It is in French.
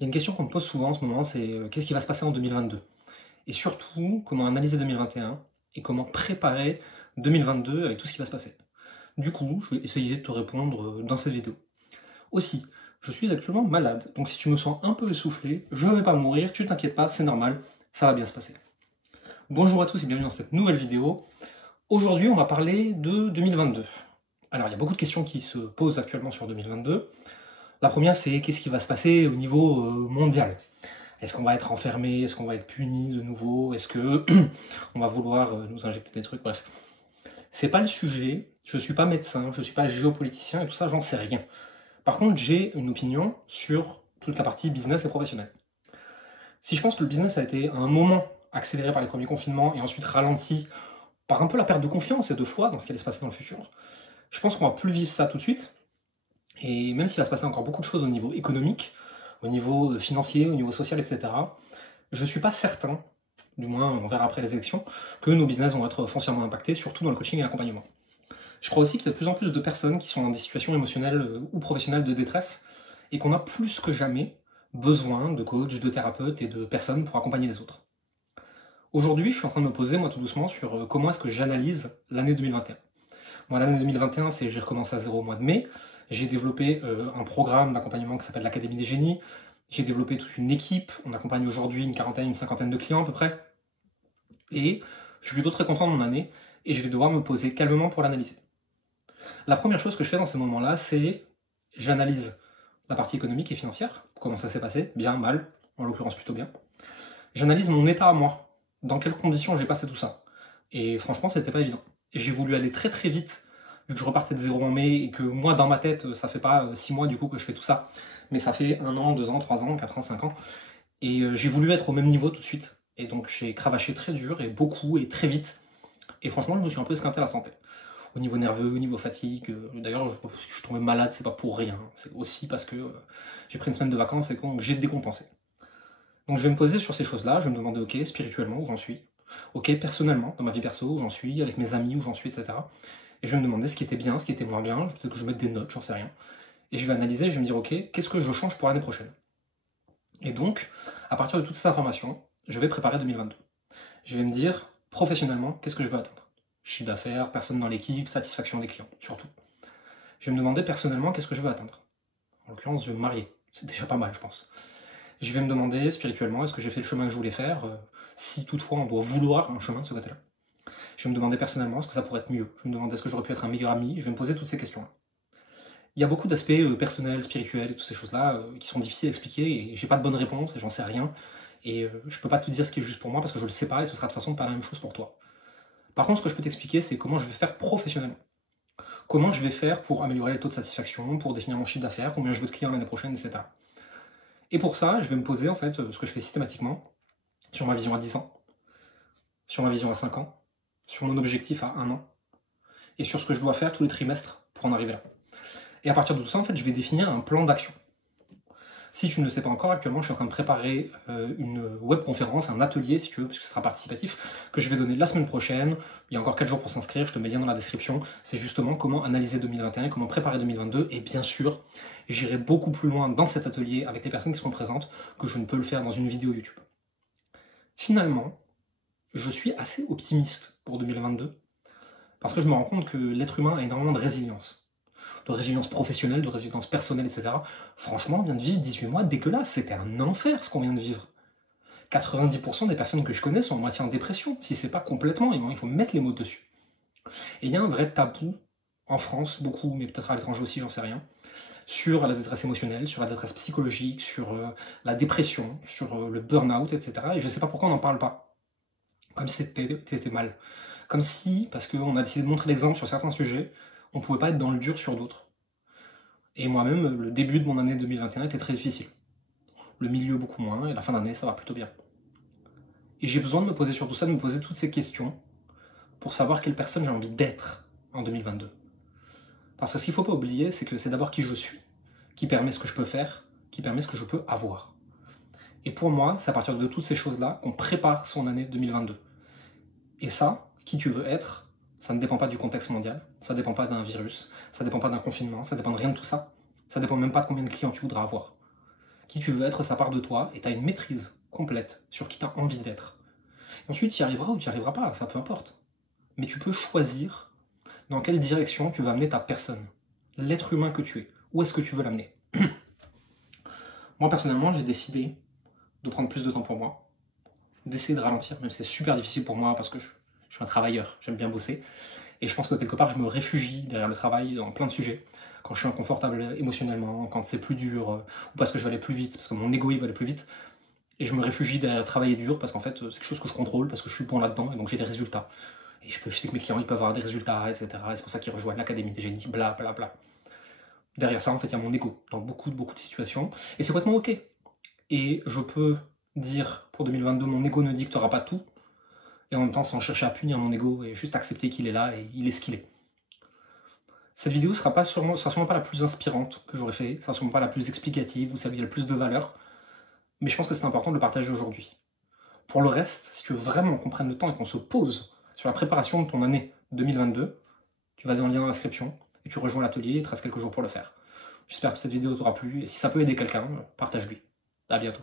Il y a une question qu'on me pose souvent en ce moment, c'est qu'est-ce qui va se passer en 2022? Et surtout, comment analyser 2021 et comment préparer 2022 avec tout ce qui va se passer. Du coup, je vais essayer de te répondre dans cette vidéo. Aussi, je suis actuellement malade, donc si tu me sens un peu essoufflé, je ne vais pas mourir, tu t'inquiètes pas, c'est normal, ça va bien se passer. Bonjour à tous et bienvenue dans cette nouvelle vidéo. Aujourd'hui, on va parler de 2022. Alors, il y a beaucoup de questions qui se posent actuellement sur 2022. La première, c'est qu'est-ce qui va se passer au niveau mondial? Est-ce qu'on va être enfermé? Est-ce qu'on va être puni de nouveau? Est-ce que on va vouloir nous injecter des trucs? Bref, c'est pas le sujet. Je suis pas médecin, je suis pas géopoliticien et tout ça, j'en sais rien. Par contre, j'ai une opinion sur toute la partie business et professionnelle. Si je pense que le business a été à un moment accéléré par les premiers confinements et ensuite ralenti par un peu la perte de confiance et de foi dans ce qui allait se passer dans le futur, je pense qu'on va plus vivre ça tout de suite. Et même s'il va se passer encore beaucoup de choses au niveau économique, au niveau financier, au niveau social, etc., je ne suis pas certain, du moins on verra après les élections, que nos business vont être foncièrement impactés, surtout dans le coaching et l'accompagnement. Je crois aussi qu'il y a de plus en plus de personnes qui sont dans des situations émotionnelles ou professionnelles de détresse, et qu'on a plus que jamais besoin de coachs, de thérapeutes et de personnes pour accompagner les autres. Aujourd'hui, je suis en train de me poser, moi tout doucement, sur comment est-ce que j'analyse l'année 2021. Moi, l'année 2021, j'ai recommencé à zéro au mois de mai. J'ai développé un programme d'accompagnement qui s'appelle l'Académie des Génies. J'ai développé toute une équipe. On accompagne aujourd'hui une quarantaine, une cinquantaine de clients à peu près. Et je suis plutôt très content de mon année et je vais devoir me poser calmement pour l'analyser. La première chose que je fais dans ces moments-là, c'est j'analyse la partie économique et financière. Comment ça s'est passé? Bien, mal, en l'occurrence plutôt bien. J'analyse mon état à moi. Dans quelles conditions j'ai passé tout ça? Et franchement, c'était pas évident. Et j'ai voulu aller très très vite, vu que je repartais de zéro en mai, et que moi, dans ma tête, ça fait pas 6 mois du coup que je fais tout ça, mais ça fait 1 an, 2 ans, 3 ans, 4 ans, 5 ans. Et j'ai voulu être au même niveau tout de suite. Et donc j'ai cravaché très dur, et beaucoup, et très vite. Et franchement, je me suis un peu esquinté la santé. Au niveau nerveux, au niveau fatigue. D'ailleurs, je suis tombé malade, c'est pas pour rien. C'est aussi parce que j'ai pris une semaine de vacances et que j'ai décompensé. Donc je vais me poser sur ces choses-là, je vais me demander, ok, spirituellement, où j'en suis, ok, personnellement, dans ma vie perso, où j'en suis, avec mes amis, où j'en suis, etc. Et je vais me demander ce qui était bien, ce qui était moins bien, peut-être que je vais mettre des notes, j'en sais rien. Et je vais analyser, je vais me dire, ok, qu'est-ce que je change pour l'année prochaine? Et donc, à partir de toutes ces informations, je vais préparer 2022. Je vais me dire, professionnellement, qu'est-ce que je veux atteindre? Chiffre d'affaires, personne dans l'équipe, satisfaction des clients, surtout. Je vais me demander personnellement, qu'est-ce que je veux atteindre? En l'occurrence, je vais me marier, c'est déjà pas mal, je pense. Je vais me demander spirituellement, est-ce que j'ai fait le chemin que je voulais faire, si toutefois on doit vouloir un chemin de ce côté-là. Je vais me demander personnellement, est-ce que ça pourrait être mieux? Je vais me demander, est-ce que j'aurais pu être un meilleur ami? Je vais me poser toutes ces questions-là. Il y a beaucoup d'aspects personnels, spirituels et toutes ces choses-là qui sont difficiles à expliquer et j'ai pas de bonne réponse et j'en sais rien. Et je peux pas te dire ce qui est juste pour moi parce que je le sais pas et ce sera de toute façon pas la même chose pour toi. Par contre, ce que je peux t'expliquer, c'est comment je vais faire professionnellement. Comment je vais faire pour améliorer les taux de satisfaction, pour définir mon chiffre d'affaires, combien je veux de clients l'année prochaine, etc. Et pour ça, je vais me poser en fait ce que je fais systématiquement sur ma vision à 10 ans, sur ma vision à 5 ans, sur mon objectif à 1 an, et sur ce que je dois faire tous les trimestres pour en arriver là. Et à partir de tout ça, en fait, je vais définir un plan d'action. Si tu ne le sais pas encore, actuellement, je suis en train de préparer une webconférence, un atelier, si tu veux, puisque ce sera participatif, que je vais donner la semaine prochaine. Il y a encore 4 jours pour s'inscrire, je te mets le lien dans la description. C'est justement comment analyser 2021, comment préparer 2022. Et bien sûr, j'irai beaucoup plus loin dans cet atelier avec les personnes qui seront présentes que je ne peux le faire dans une vidéo YouTube. Finalement, je suis assez optimiste pour 2022 parce que je me rends compte que l'être humain a énormément de résilience professionnelle, de résilience personnelle, etc. Franchement, on vient de vivre 18 mois dégueulasse, c'était un enfer ce qu'on vient de vivre. 90% des personnes que je connais sont en moitié en dépression, si c'est pas complètement, il faut mettre les mots dessus. Et il y a un vrai tabou, en France, beaucoup, mais peut-être à l'étranger aussi, j'en sais rien, sur la détresse émotionnelle, sur la détresse psychologique, sur la dépression, sur le burn-out, etc. Et je sais pas pourquoi on n'en parle pas. Comme si c'était mal. Comme si, parce qu'on a décidé de montrer l'exemple sur certains sujets, on pouvait pas être dans le dur sur d'autres. Et moi-même, le début de mon année 2021 était très difficile. Le milieu beaucoup moins, et la fin d'année, ça va plutôt bien. Et j'ai besoin de me poser sur tout ça, de me poser toutes ces questions, pour savoir quelle personne j'ai envie d'être en 2022. Parce que ce qu'il ne faut pas oublier, c'est que c'est d'abord qui je suis, qui permet ce que je peux faire, qui permet ce que je peux avoir. Et pour moi, c'est à partir de toutes ces choses-là qu'on prépare son année 2022. Et ça, qui tu veux être, ça ne dépend pas du contexte mondial, ça ne dépend pas d'un virus, ça ne dépend pas d'un confinement, ça ne dépend de rien de tout ça. Ça ne dépend même pas de combien de clients tu voudras avoir. qui tu veux être, sa part de toi, et tu as une maîtrise complète sur qui tu as envie d'être. Et ensuite, tu y arriveras ou tu n'y arriveras pas, ça peu importe. Mais tu peux choisir dans quelle direction tu vas amener ta personne, l'être humain que tu es. Où est-ce que tu veux l'amener? Moi, personnellement, j'ai décidé de prendre plus de temps pour moi, d'essayer de ralentir, même si c'est super difficile pour moi parce que je suis un travailleur, j'aime bien bosser. Et je pense que quelque part, je me réfugie derrière le travail dans plein de sujets. Quand je suis inconfortable émotionnellement, quand c'est plus dur, ou parce que je vais aller plus vite, parce que mon ego il va aller plus vite. Et je me réfugie derrière travailler dur parce qu'en fait, c'est quelque chose que je contrôle, parce que je suis bon là-dedans, et donc j'ai des résultats. Et je sais que mes clients ils peuvent avoir des résultats, etc. Et c'est pour ça qu'ils rejoignent l'académie des génies, bla bla bla. Derrière ça, en fait, il y a mon ego dans beaucoup de situations. Et c'est complètement ok. Et je peux dire pour 2022, mon ego ne dictera pas tout, et en même temps sans chercher à punir mon ego et juste accepter qu'il est là et il est ce qu'il est. Cette vidéo sera sûrement pas la plus inspirante que j'aurais fait, sera sûrement pas la plus explicative, ou celle qui a le plus de valeur, mais je pense que c'est important de le partager aujourd'hui. Pour le reste, si tu veux vraiment qu'on prenne le temps et qu'on se pose sur la préparation de ton année 2022, tu vas dans le lien d'inscription et tu rejoins l'atelier, il te reste quelques jours pour le faire. J'espère que cette vidéo t'aura plu, et si ça peut aider quelqu'un, partage-lui. À bientôt.